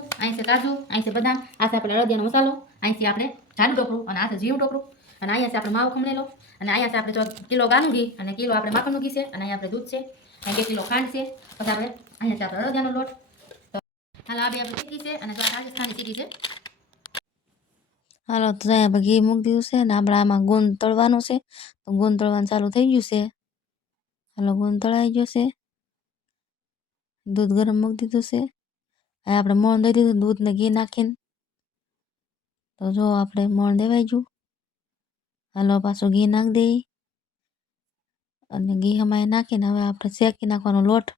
ગોંદ, અહીં છે કાજુ, અહીં છે બદામ, આ છે આપણે અડદિયાનો મસાલો, અહીંથી આપણે જાડું ટોપરું અને આ છે ઝીણું ટોપરું અને અહીંયા છે આપણે માવો ખમણેલો અને અહીંયા છે આપણે જો કિલો ગાનું ઘી અને કિલો આપણે માખણનું ઘી છે અને અહીંયા આપણે દૂધ છે અને 2 કિલો ખાંડ છે. પછી આપણે અહીંયા છે આપણે અડદિયાનો લોટ. તો હાલ આ બે આપણે ચીકી છે અને જો આ રાજસ્થાની ચીકી છે. હાલો તો અહીંયા ઘી મૂકી દીધું છે અને આપણે આમાં ગુંદ તળવાનું છે. તો ગુંદ તળવાનું ચાલુ થઈ ગયું છે. હાલો ગુંદ તળાઈ ગયો છે. દૂધ ગરમ મૂકી દીધું છે. હવે આપણે મોણ દઈ દીધું દૂધ ને ઘી નાખીને. તો જો આપણે મોણ દેવાઈ ગયું. હાલો પાછું ઘી નાખી દઈ અને ઘી હમાય નાખીને હવે આપણે શેકી નાખવાનો લોટ.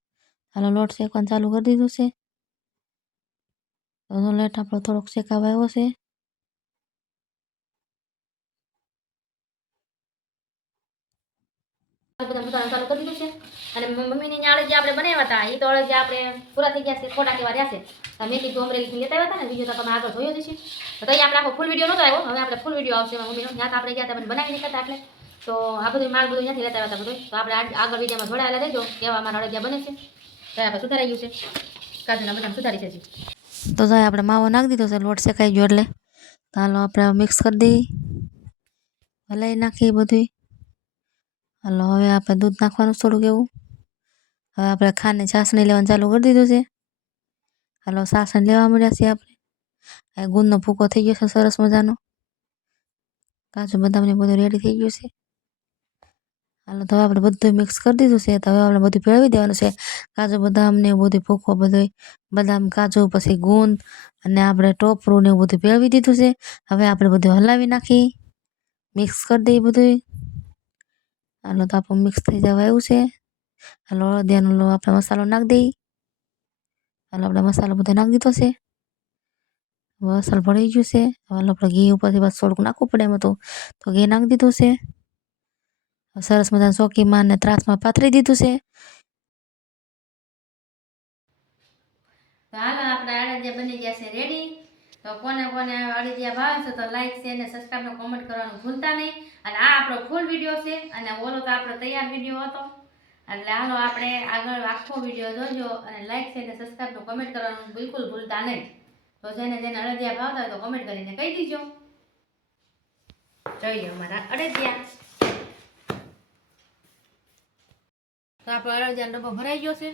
હાલો લોટ શેકવાનું ચાલુ કરી દીધું છે. તો લોટ આપણો થોડોક શેકાવા આવ્યો છે. બધા ચાલુ કરી દીધું છે અને મમ્મીની ન્યાળે જે આપણે બનાવ્યા હતા એ તો જે આપણે પૂરા થઈ ગયા છે ખોટા કેવા રહ્યા છે. મેં કીધું અમરેલીથી લેતા આવ્યા હતા ને બીજું તો તમે આગળ જોયો જ છે. તો અહીંયા આપણે આખો ફૂલ વિડીયો નહોતો આવ્યો. હવે આપણે ફૂલ વિડીયો આવશે મમ્મીનો. ત્યાં તો આપણે ગયા હતા બનાવી નહીં કરતા એટલે તો આ બધું માલ બધું ત્યાંથી લેતા આવ્યા હતા બધું. તો આપણે આગળ વિડીયોમાં જોડાયેલા રહેજો કેવા અમારા અડદિયા બને છે. તો આપણે સુધારાઈ ગયું છે. કાજુના બદામ સુધારી છે. તો જાય આપણે માવો નાખી દીધો છે લોટ શેકાઈ ગયો એટલે હાલો આપણે મિક્સ કરી દઈએ. હલાવી નાખીએ બધું. હાલો હવે આપણે દૂધ નાખવાનું થોડુંક એવું. હવે આપણે ખાંડની ચાસણી લેવાનું ચાલુ કરી દીધું છે. હાલો ચાસણી લેવા મળ્યા છે આપણે. ગુંદનો ભૂકો થઈ ગયો છે સરસ મજાનો. કાજુ બદામને બધું રેડી થઈ ગયું છે. હાલો તો આપણે બધું મિક્સ કરી દીધું છે. તો હવે આપણે બધું ભેળવી દેવાનું છે. કાજુ બદામને બધું ભૂકો બધું બદામ કાજુ પછી ગુંદ અને આપણે ટોપરું ને એવું બધું ભેળવી દીધું છે. હવે આપણે બધું હલાવી નાખી મિક્સ કરી દઈએ બધું. હાલો તો આપણું મિક્સ થઈ જવા આવ્યું છે. હાલો અડદિયાનો આપણે મસાલો નાખી દઈએ. હાલો આપણે મસાલો બધો નાખી દીધો છે. મસાલો ભળી ગયું છે. હાલો આપણે ઘી ઉપરથી બસ થોડુંક નાખવું પડે એમાં તો ઘી નાખી દીધું છે. સરસ મજાના ચોકીમાં ને ત્રાસમાં પાથરી દીધું છે. તો હાલો આપણા અડદિયા બની ગયા છે રેડી. તો કોને કોને અડદિયા ભાવે છે તો લાઈક શેર ને સબસ્ક્રાઇબ ને કોમેન્ટ કરવાનું ભૂલતા નહીં. અને આ આપણો ફૂલ વિડીયો છે અને ઓલો તો આપણો તૈયાર વિડીયો હતો. એટલે હાલો આપણે આગળ આખો વિડીયો જોજો અને લાઈક શેર ને સબસ્ક્રાઇબ ને કોમેન્ટ કરવાનું બિલકુલ ભૂલતા નહીં. તો જેને અડદિયા ભાવતા હોય તો કોમેન્ટ કરીને કહી દીજો. જોઈએ અમારા અડદિયા. તો આપણો અડદિયાનો ડબ્બો ભરાઈ ગયો છે.